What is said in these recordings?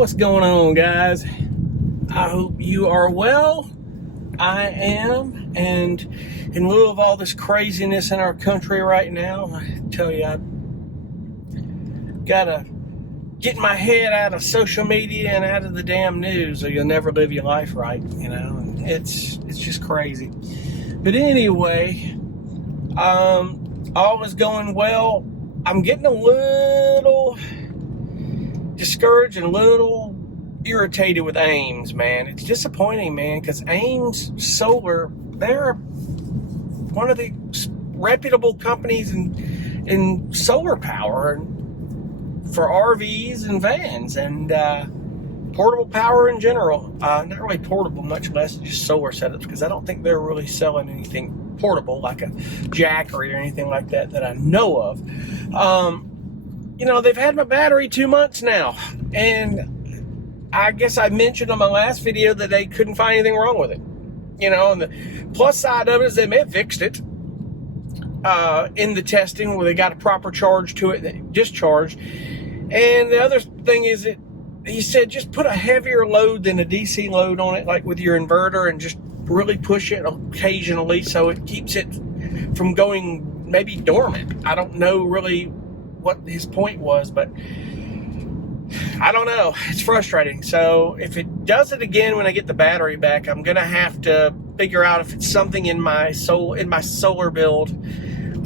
What's going on, guys? I hope you are well. I am, and in lieu of all this craziness in our country right now, I tell you, I gotta get my head out of social media and out of the damn news, or you'll never live your life right, you know. And it's just crazy. But anyway, all was going well. I'm getting a little discouraged and a little irritated with Ames, man. It's disappointing, man, because Ames Solar, they're one of the reputable companies in solar power for RVs and vans and portable power in general. Not really portable, much less just solar setups, because I don't think they're really selling anything portable like a Jackery or anything like that I know of. You know, they've had my battery 2 months now, and I guess I mentioned on my last video that they couldn't find anything wrong with it. You know, and the plus side of it is they may have fixed it in the testing where they got a proper charge to it that discharged. And the other thing is that he said just put a heavier load than a DC load on it, like with your inverter, and just really push it occasionally so it keeps it from going maybe dormant. I don't know really what his point was, but I don't know. It's frustrating. So if it does it again when I get the battery back, I'm gonna have to figure out if it's something in my solar build,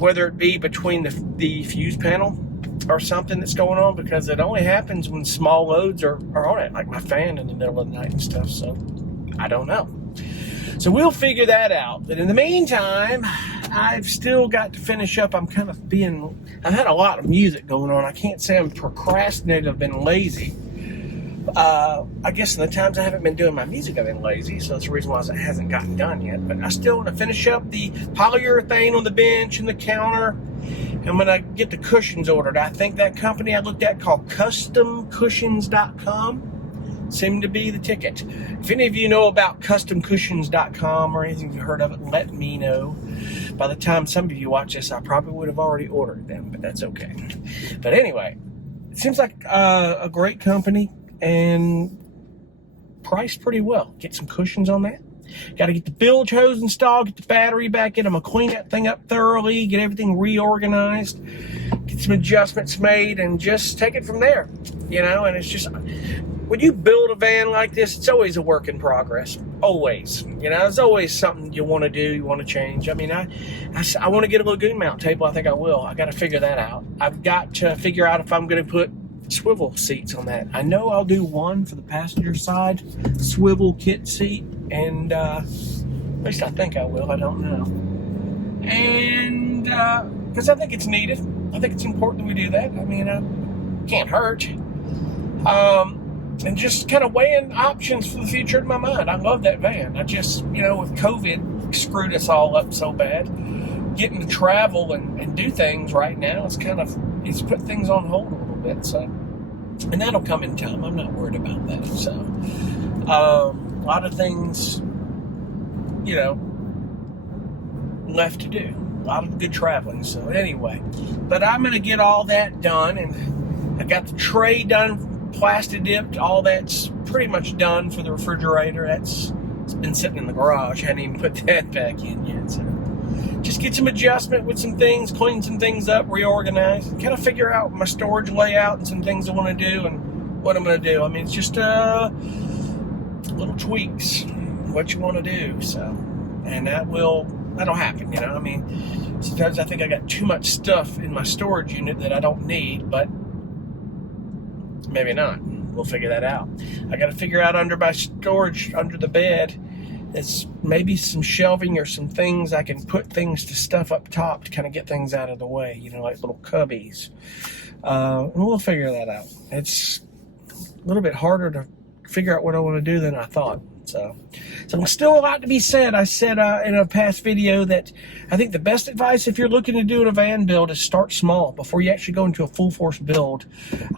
whether it be between the fuse panel or something that's going on, because it only happens when small loads are on it, like my fan in the middle of the night and stuff. So I don't know. So we'll figure that out. But in the meantime, I've still got to finish up. I've had a lot of music going on. I can't say I'm procrastinating. I've been lazy. I guess in the times I haven't been doing my music, I've been lazy. So that's the reason why it hasn't gotten done yet. But I still want to finish up the polyurethane on the bench and the counter. And when I get the cushions ordered, I think that company I looked at called CustomCushions.com seemed to be the ticket. If any of you know about CustomCushions.com or anything you've heard of it, let me know. By the time some of you watch this, I probably would have already ordered them, but that's okay. But anyway, it seems like a great company and priced pretty well. Get some cushions on that. Got to get the bilge hose installed, get the battery back in. I'm going to clean that thing up thoroughly, get everything reorganized, get some adjustments made, and just take it from there. You know, and it's just, when you build a van like this, it's always a work in progress. Always. You know, there's always something you want to do, you want to change. I mean, I want to get a lagoon mount table. I think I will. I got to figure that out. I've got to figure out if I'm going to put swivel seats on that. I know I'll do one for the passenger side, swivel kit seat, and at least I think I will. I don't know. And because I think it's needed. I think it's important that we do that. I mean, can't hurt. And just kind of weighing options for the future in my mind. I love that van. I just, you know, with COVID screwed us all up so bad, getting to travel and do things right now, it's put things on hold a little bit. So, and that'll come in time. I'm not worried about that. So, a lot of things, you know, left to do. A lot of good traveling. So anyway, but I'm going to get all that done, and I got the tray done, plastic dipped, all that's pretty much done for the refrigerator. It's been sitting in the garage. I hadn't even put that back in yet. So just get some adjustment with some things, clean some things up, reorganize, and kind of figure out my storage layout and some things I want to do and what I'm going to do. I mean, it's just little tweaks, what you want to do. So, and that'll happen, you know. I mean, sometimes I think I got too much stuff in my storage unit that I don't need, but maybe not. We'll figure that out. I got to figure out under my storage, under the bed, it's maybe some shelving or some things I can put things to stuff up top to kind of get things out of the way, you know, like little cubbies. And we'll figure that out. It's a little bit harder to figure out what I want to do than I thought. So still a lot to be said. I said in a past video that I think the best advice if you're looking to do a van build is start small before you actually go into a full force build.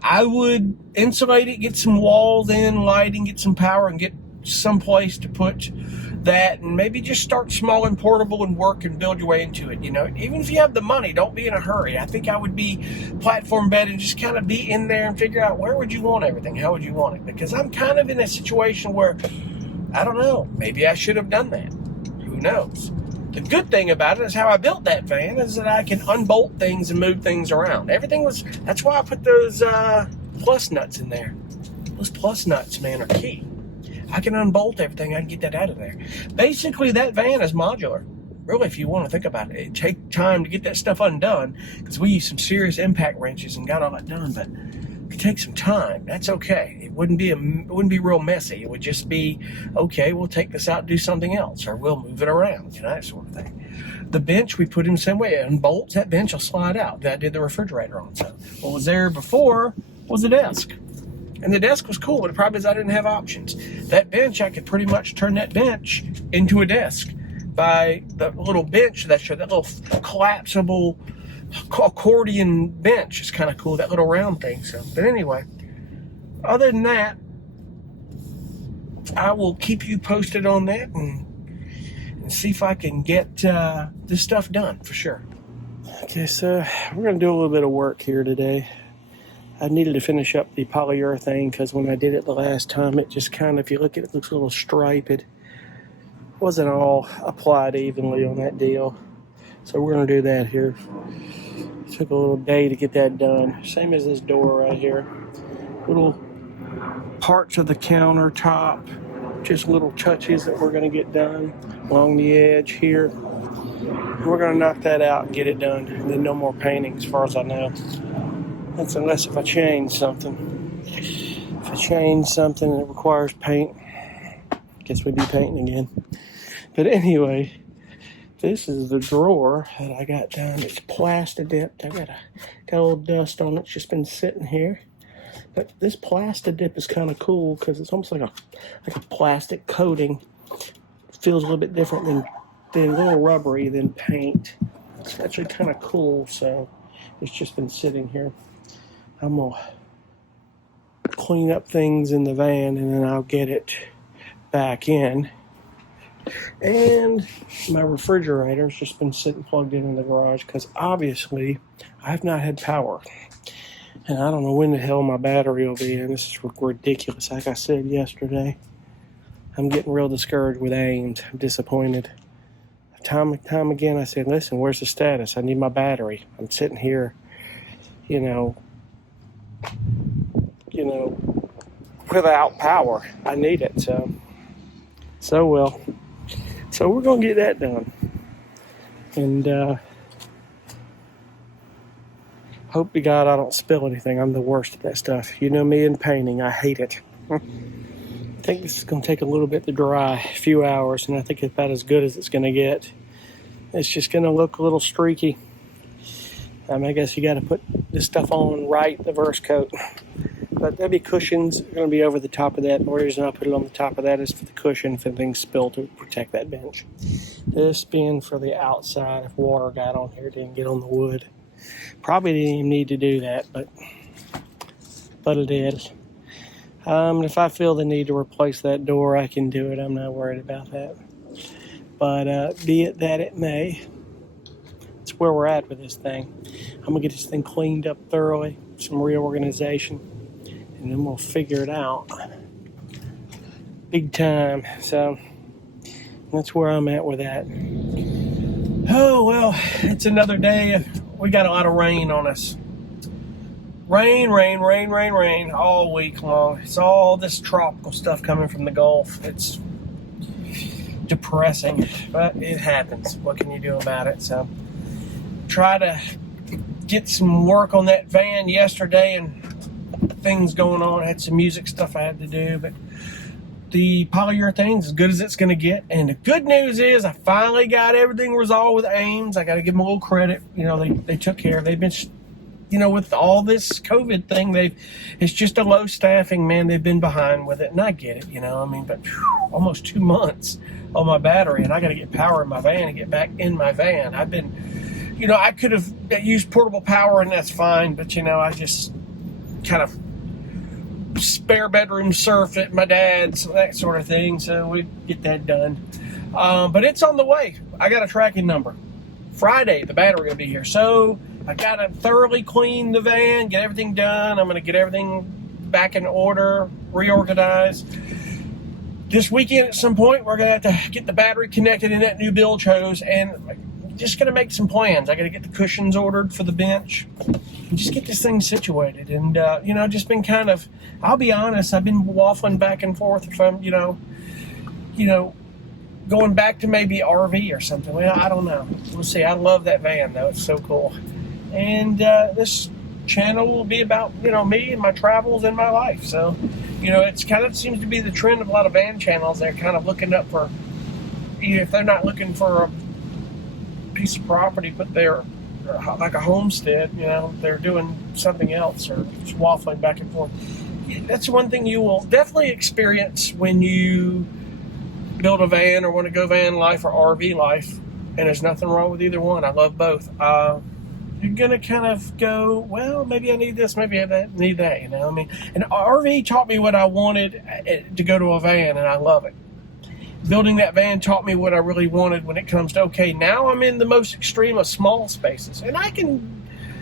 I would insulate it, get some walls in, lighting, get some power, and get some place to put that, and maybe just start small and portable and work and build your way into it. You know, even if you have the money, don't be in a hurry. I think I would be platform bed and just kind of be in there and figure out, where would you want everything? How would you want it? Because I'm kind of in a situation where, I don't know, maybe I should have done that. Who knows? The good thing about it is how I built that van is that I can unbolt things and move things around. That's why I put those plus nuts in there. Those plus nuts, man, are key. I can unbolt everything. I can get that out of there. Basically, that van is modular. Really, if you want to think about it, it takes time to get that stuff undone, because we used some serious impact wrenches and got all that done, but it could take some time. That's okay. It wouldn't be real messy. It would just be, okay, we'll take this out and do something else, or we'll move it around, you know, that sort of thing. The bench, we put in the same way. It unbolts, that bench will slide out. That I did the refrigerator on. So what was there before was a desk. And the desk was cool, but the problem is I didn't have options. That bench, I could pretty much turn that bench into a desk by the little bench, that little collapsible accordion bench is kind of cool, that little round thing. So, but anyway, other than that, I will keep you posted on that and see if I can get this stuff done for sure. Okay, so we're going to do a little bit of work here today. I needed to finish up the polyurethane because when I did it the last time, it just kind of, if you look at it, it looks a little striped. It wasn't all applied evenly on that deal. So we're going to do that here. It took a little day to get that done. Same as this door right here. Little parts of the countertop, just little touches that we're going to get done along the edge here. We're going to knock that out and get it done. And then no more painting as far as I know. That's unless if I change something. If I change something that requires paint, guess we'd be painting again. But anyway, this is the drawer that I got done. It's plasti-dipped. I got a little dust on it. It's just been sitting here. But this plasti-dip is kind of cool because it's almost like a plastic coating. It feels a little bit different than a little rubbery than paint. It's actually kind of cool. So it's just been sitting here. I'm going to clean up things in the van and then I'll get it back in. And my refrigerator's just been sitting plugged in the garage because obviously I've not had power. And I don't know when the hell my battery will be in. This is ridiculous. Like I said yesterday, I'm getting real discouraged with Ames. I'm disappointed. Time and time again I said, listen, where's the status? I need my battery. I'm sitting here, you know, without power. I need it. So well. So we're going to get that done. And hope to God I don't spill anything. I'm the worst at that stuff. You know me in painting. I hate it. I think this is going to take a little bit to dry, a few hours, and I think it's about as good as it's going to get. It's just going to look a little streaky. I guess you got to put this stuff on right, the verse coat. But there'll be cushions going to be over the top of that. The reason I put it on the top of that is for the cushion if anything's spilled to protect that bench. This being for the outside, if water got on here, it didn't get on the wood. Probably didn't even need to do that, but it did. If I feel the need to replace that door, I can do it. I'm not worried about that. But be it that it may, it's where we're at with this thing. I'm going to get this thing cleaned up thoroughly, some reorganization, and then we'll figure it out big time. So that's where I'm at with that. Oh, well, it's another day. We got a lot of rain on us. Rain all week long. It's all this tropical stuff coming from the Gulf. It's depressing, but it happens. What can you do about it? So try to get some work on that van yesterday and things going on. I had some music stuff I had to do, but the polyurethane's as good as it's going to get. And the good news is I finally got everything resolved with Ames. I got to give them a little credit. You know, they took care of it. They've been, you know, with all this COVID thing, it's just a low staffing, man. They've been behind with it, and I get it, you know. I mean, but almost 2 months on my battery, and I got to get power in my van and get back in my van. I've been, you know, I could have used portable power, and that's fine, but, you know, I just kind of spare bedroom surf at my dad's, that sort of thing. So we get that done. But it's on the way. I got a tracking number. Friday, the battery will be here. So I got to thoroughly clean the van, get everything done. I'm going to get everything back in order, reorganize. This weekend at some point, we're going to have to get the battery connected in that new bilge hose, and just going to make some plans. I got to get the cushions ordered for the bench and just get this thing situated. And, just been kind of, I'll be honest, I've been waffling back and forth if I'm, going back to maybe RV or something. Well, I don't know. We'll see. I love that van, though. It's so cool. And this channel will be about, me and my travels and my life. So, it's kind of seems to be the trend of a lot of van channels. They're kind of looking up for, if they're not looking for a piece of property, but they're like a homestead, they're doing something else or just waffling back and forth. That's one thing you will definitely experience when you build a van or want to go van life or RV life, and there's nothing wrong with either one. I love both. You're gonna kind of go, well, maybe I need this, maybe I need that. And RV taught me what I wanted to go to a van, and I love it. Building that van taught me what I really wanted when it comes to, okay, now I'm in the most extreme of small spaces, and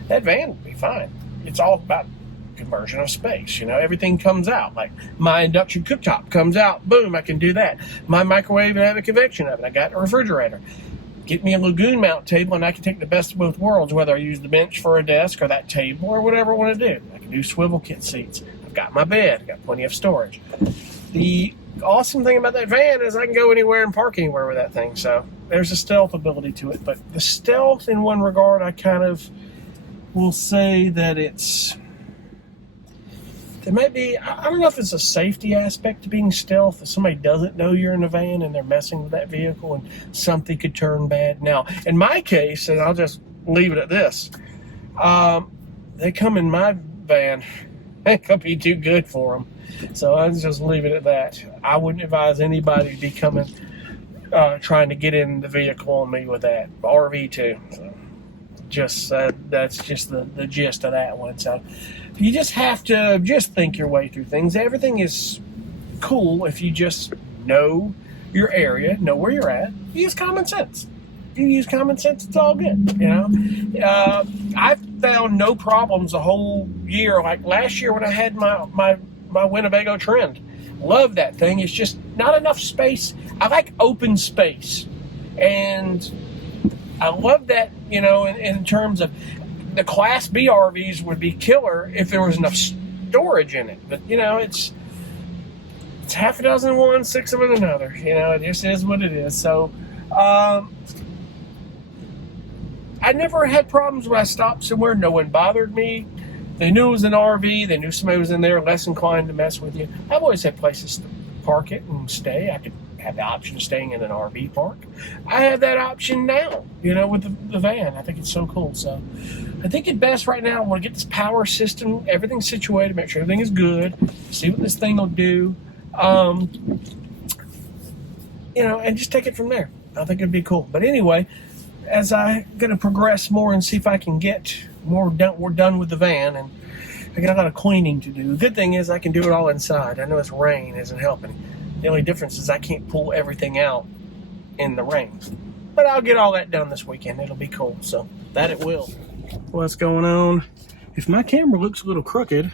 that van will be fine. It's all about conversion of space. Everything comes out. Like my induction cooktop comes out, boom, I can do that. My microwave, I have a convection oven. I got a refrigerator. Get me a lagoon mount table, and I can take the best of both worlds, whether I use the bench for a desk or that table or whatever I want to do. I can do swivel kit seats. I've got my bed. I've got plenty of storage. The awesome thing about that van is I can go anywhere and park anywhere with that thing. So there's a stealth ability to it. But the stealth, in one regard, I kind of will say that there might be, I don't know if it's a safety aspect to being stealth, if somebody doesn't know you're in a van and they're messing with that vehicle and something could turn bad. Now, in my case, and I'll just leave it at this, they come in my van, it ain't gonna be too good for them. So I'll just leave it at that. I wouldn't advise anybody to be coming, trying to get in the vehicle on me with that. RV too. So that's just the gist of that one. So you just have to just think your way through things. Everything is cool if you just know your area, know where you're at. Use common sense. You use common sense, it's all good. I've found no problems the whole year. Like last year when I had my Winnebago Trend, love that thing. It's just not enough space. I like open space, and I love that. In terms of the Class B RVs would be killer if there was enough storage in it. But, it's half a dozen in one, 6 of it in another. It just is what it is. So, I never had problems when I stopped somewhere. No one bothered me. They knew it was an RV. They knew somebody was in there less inclined to mess with you. I've always had places to park it and stay. I could have the option of staying in an RV park. I have that option now, with the van. I think it's so cool. So I think it's best right now. I want to get this power system, everything situated, make sure everything is good, see what this thing will do, and just take it from there. I think it'd be cool. But anyway, as I'm going to progress more and see if I can get more done, we're done with the van, and I got a lot of cleaning to do. The good thing is I can do it all inside. I know this rain isn't helping. The only difference is I can't pull everything out in the rain. But I'll get all that done this weekend. It'll be cool. So that it will. What's going on? If my camera looks a little crooked,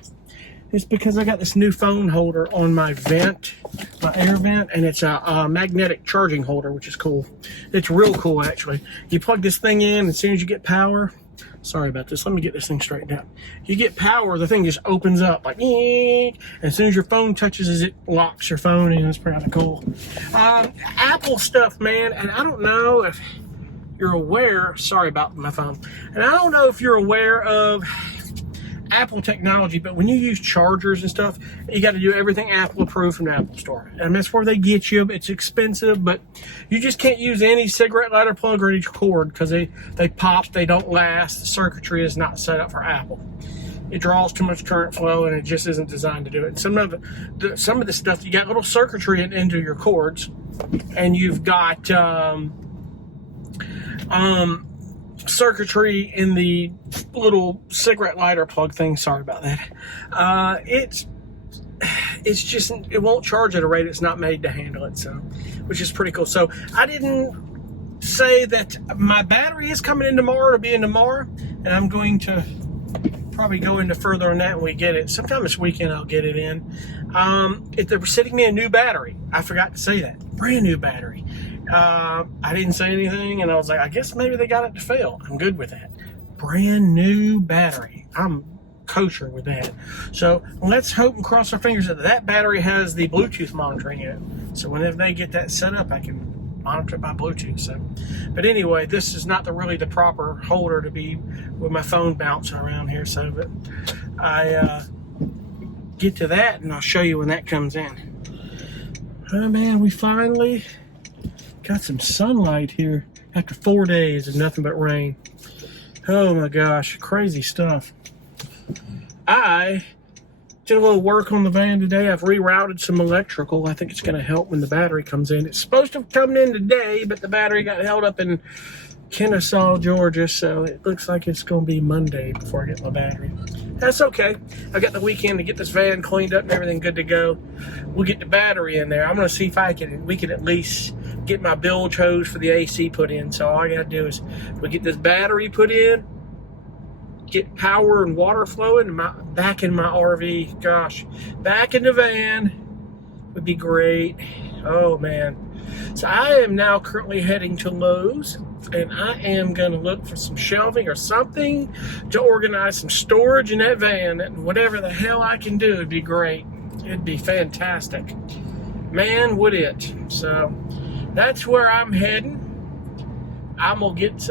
it's because I got this new phone holder on my vent, my air vent, and it's a magnetic charging holder, which is cool. It's real cool, actually. You plug this thing in, as soon as you get power, sorry about this, let me get this thing straightened out. You get power, the thing just opens up like, and as soon as your phone touches it, locks your phone in. It's pretty cool. Apple stuff, man, and I don't know if you're aware, sorry about my phone, and I don't know if you're aware of Apple technology, but when you use chargers and stuff, you got to do everything Apple approved from the Apple Store. And that's where they get you. It's expensive, but you just can't use any cigarette lighter plug or any cord because they pop, they don't last. The circuitry is not set up for Apple. It draws too much current flow, and it just isn't designed to do it. And some of the stuff, you got little circuitry into your cords, and you've got circuitry in the little cigarette lighter plug thing. Sorry about that. It's it's just, it won't charge at a rate it's not made to handle it, so, which is pretty cool. So I didn't say that my battery is coming in tomorrow to be in tomorrow, and I'm going to probably go into further on that when we get it. Sometime this weekend I'll get it in. If they were sending me a new battery, I forgot to say that, brand new battery. I didn't say anything, and I was like, I guess maybe they got it to fail. I'm good with that. Brand new battery. I'm kosher with that. So let's hope and cross our fingers that that battery has the Bluetooth monitoring in it. So whenever they get that set up, I can monitor it by Bluetooth. So, but anyway, this is not really the proper holder to be with my phone bouncing around here. So, but I get to that, and I'll show you when that comes in. Oh man, we finally got some sunlight here after 4 days of nothing but rain. Oh my gosh, crazy stuff. I did a little work on the van today. I've rerouted some electrical. I think it's going to help when the battery comes in. It's supposed to have come in today, but the battery got held up in Kennesaw, Georgia, so it looks like it's going to be Monday before I get my battery. That's okay. I got the weekend to get this van cleaned up and everything good to go. We'll get the battery in there. I'm going to see if we can at least get my bilge hose for the AC put in. So all I got to do is we get this battery put in, get power and water flowing back in my RV. Gosh, back in the van would be great. Oh man. So I am now currently heading to Lowe's, and I am going to look for some shelving or something to organize some storage in that van, and whatever the hell I can do would be great. It'd be fantastic. Man, would it. So that's where I'm heading. I'm going to get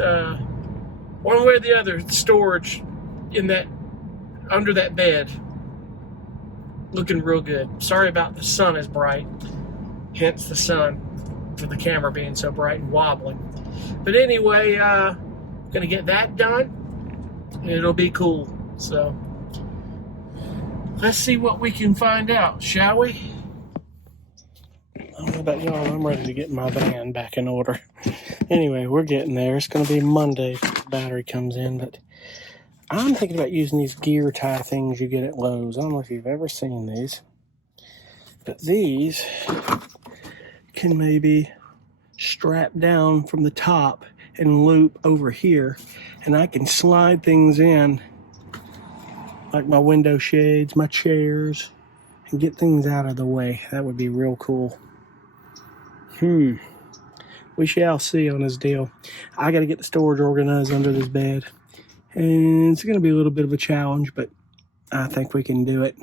one way or the other storage in that, under that bed. Looking real good. Sorry about the sun is bright. Hence the sun for the camera being so bright and wobbling. But anyway, gonna get that done, and it'll be cool. So let's see what we can find out, shall we? I don't know about y'all, I'm ready to get my van back in order. Anyway, we're getting there. It's gonna be Monday if the battery comes in, but I'm thinking about using these gear tie things you get at Lowe's. I don't know if you've ever seen these, but these can maybe strap down from the top and loop over here, and I can slide things in like my window shades, my chairs, and get things out of the way. That would be real cool. We shall see on this deal. I got to get the storage organized under this bed, and it's going to be a little bit of a challenge, but I think we can do it.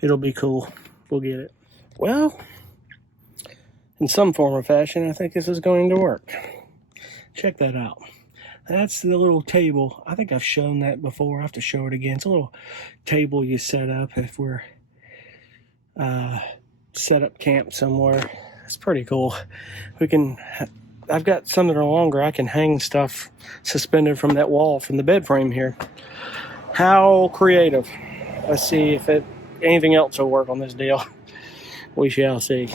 It'll be cool. We'll get it. Well, in some form or fashion, I think this is going to work. Check that out. That's the little table. I think I've shown that before. I have to show it again. It's a little table you set up if we're set up camp somewhere. It's pretty cool. I've got some that are longer. I can hang stuff suspended from that wall from the bed frame here. How creative. Let's see if anything else will work on this deal. We shall see.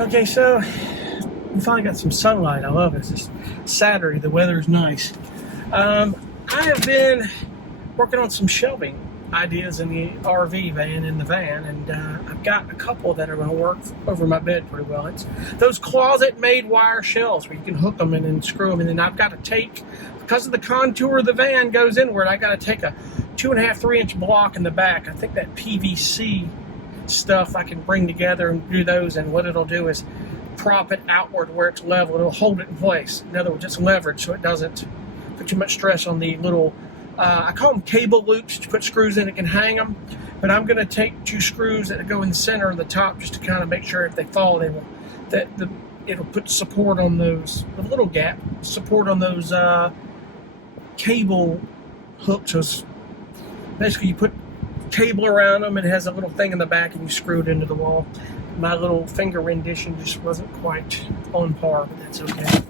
Okay, so we finally got some sunlight. I love it. It's just Saturday. The weather's nice. I have been working on some shelving ideas in the RV van, in the van, and I've got a couple that are going to work over my bed pretty well. It's those closet-made wire shelves where you can hook them in and screw them, and then I've got to take, because of the contour of the van goes inward, I got to take a 2.5, 3-inch block in the back. I think that PVC stuff I can bring together and do those, and what it'll do is prop it outward where it's level. It'll hold it in place. In other words, it's leverage so it doesn't put too much stress on the little I call them cable loops. You put screws in, it can hang them, but I'm going to take 2 screws that go in the center of the top just to kind of make sure if they fall, it'll put support on those, a little gap support on those cable hooks. So basically you put cable around them, and it has a little thing in the back, and you screw it into the wall. My little finger rendition just wasn't quite on par, but that's okay.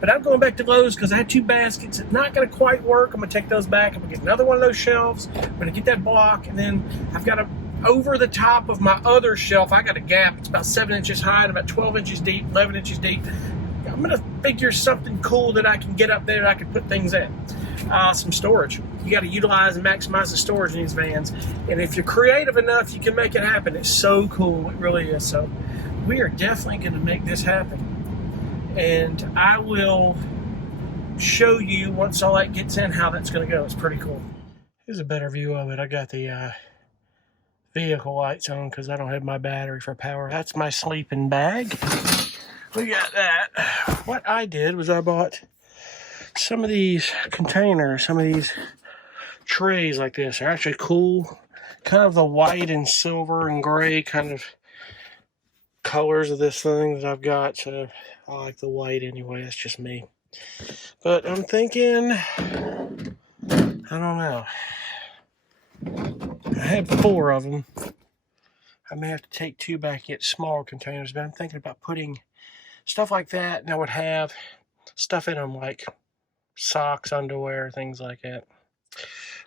But I'm going back to Lowe's because I had 2 baskets. It's not going to quite work. I'm going to take those back. I'm going to get another one of those shelves. I'm going to get that block, and then I've got over the top of my other shelf, I got a gap. It's about 7 inches high and about 12 inches deep, 11 inches deep. I'm going to figure something cool that I can get up there that I can put things in. Some storage. You got to utilize and maximize the storage in these vans. And if you're creative enough, you can make it happen. It's so cool. It really is. So we are definitely going to make this happen. And I will show you once all that gets in how that's going to go. It's pretty cool. Here's a better view of it. I got the vehicle lights on because I don't have my battery for power. That's my sleeping bag. We got that. What I did was I bought some of these containers, some of these trays like this. They're actually cool. Kind of the white and silver and gray kind of colors of this thing that I've got. So I like the white anyway. That's just me. But I'm thinking, I don't know. I have 4 of them. I may have to take 2 back, get smaller containers, but I'm thinking about putting stuff like that, and I would have stuff in them like socks, underwear, things like that.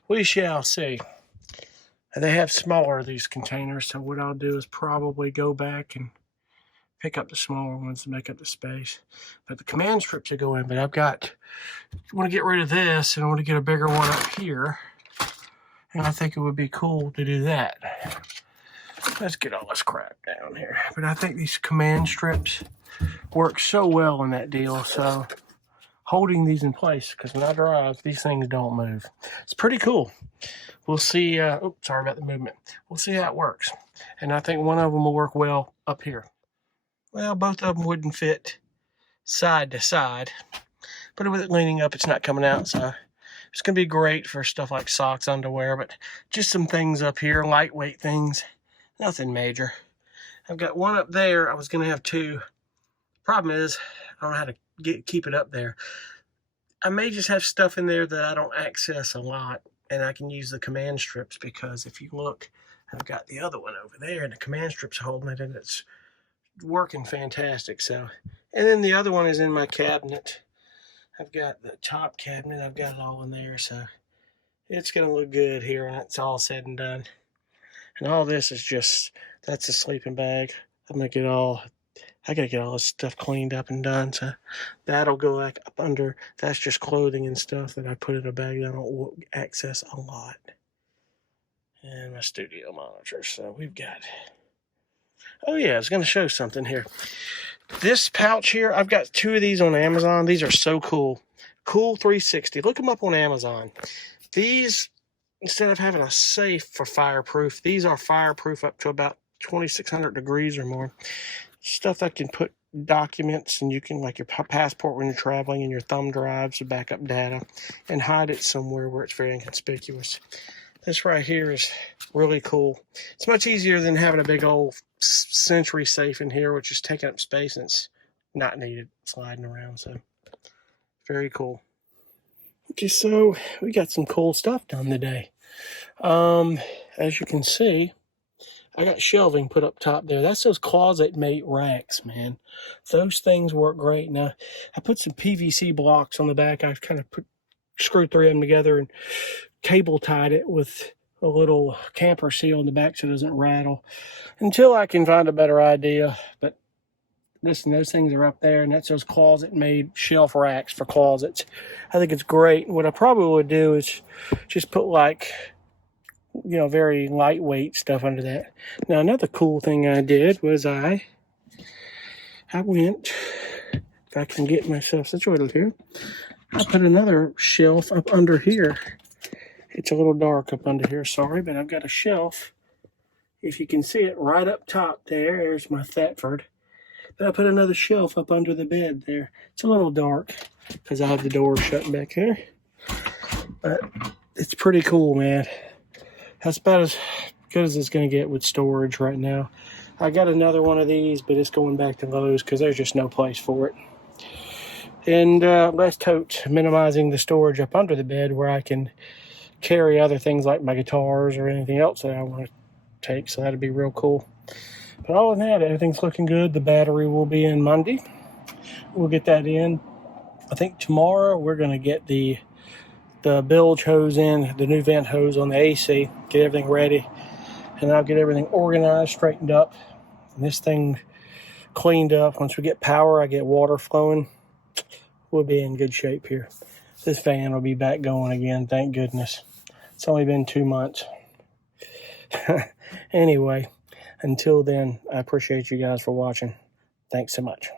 We shall see. And they have smaller these containers, so what I'll do is probably go back and pick up the smaller ones to make up the space. But the command strips will go in, but I want to get rid of this, and I want to get a bigger one up here. And I think it would be cool to do that. Let's get all this crap down here. But I think these command strips work so well in that deal, so holding these in place, because when I drive, these things don't move. It's pretty cool. We'll see. Sorry about the movement. We'll see how it works. And I think one of them will work well up here. Well, both of them wouldn't fit side to side, but with it leaning up, it's not coming out, so it's going to be great for stuff like socks, underwear, but just some things up here, lightweight things, nothing major. I've got one up there. I was going to have 2. Problem is, I don't know how to keep it up there. I may just have stuff in there that I don't access a lot, and I can use the command strips, because if you look, I've got the other one over there, and the command strips holding it, and it's working fantastic. So, and then the other one is in my cabinet. I've got the top cabinet, I've got it all in there, so it's going to look good here when it's all said and done. And all this is just, that's a sleeping bag. I got to get all this stuff cleaned up and done, so that'll go like up under. That's just clothing and stuff that I put in a bag that I don't access a lot. And my studio monitor, so we've got, oh yeah, I was going to show something here. This pouch here, I've got 2 of these on Amazon. These are so cool. Cool 360. Look them up on Amazon. These, instead of having a safe for fireproof, these are fireproof up to about 2,600 degrees or more. Stuff that can put documents, and you can, like your passport when you're traveling, and your thumb drives to back up data, and hide it somewhere where it's very inconspicuous. This right here is really cool. It's much easier than having a big old Century safe in here, which is taking up space and it's not needed sliding around. So very cool. Okay, so we got some cool stuff done today. As you can see, I got shelving put up top there. That's those closet mate racks, man. Those things work great. Now, I put some PVC blocks on the back. I've kind of screwed 3 of them together and cable tied it with a little camper seal in the back so it doesn't rattle until I can find a better idea. But listen, those things are up there, and that's those closet-made shelf racks for closets. I think it's great. What I probably would do is just put, like, you know, very lightweight stuff under that. Now, another cool thing I did was I went, if I can get myself situated here, I put another shelf up under here. It's a little dark up under here, sorry, but I've got a shelf. If you can see it right up top there, there's my Thetford. But I put another shelf up under the bed there. It's a little dark because I have the door shut back here. But it's pretty cool, man. That's about as good as it's going to get with storage right now. I got another one of these, but it's going back to Lowe's because there's just no place for it. And less totes, minimizing the storage up under the bed where I can carry other things like my guitars or anything else that I want to take. So that'd be real cool. But all of that, everything's looking good. The battery will be in Monday. We'll get that in. I think tomorrow we're going to get the bilge hose in, the new vent hose on the AC, get everything ready. And I'll get everything organized, straightened up. And this thing cleaned up. Once we get power, I get water flowing. We'll be in good shape here. this van will be back going again, thank goodness. It's only been 2 months. Anyway, until then, I appreciate you guys for watching. Thanks so much.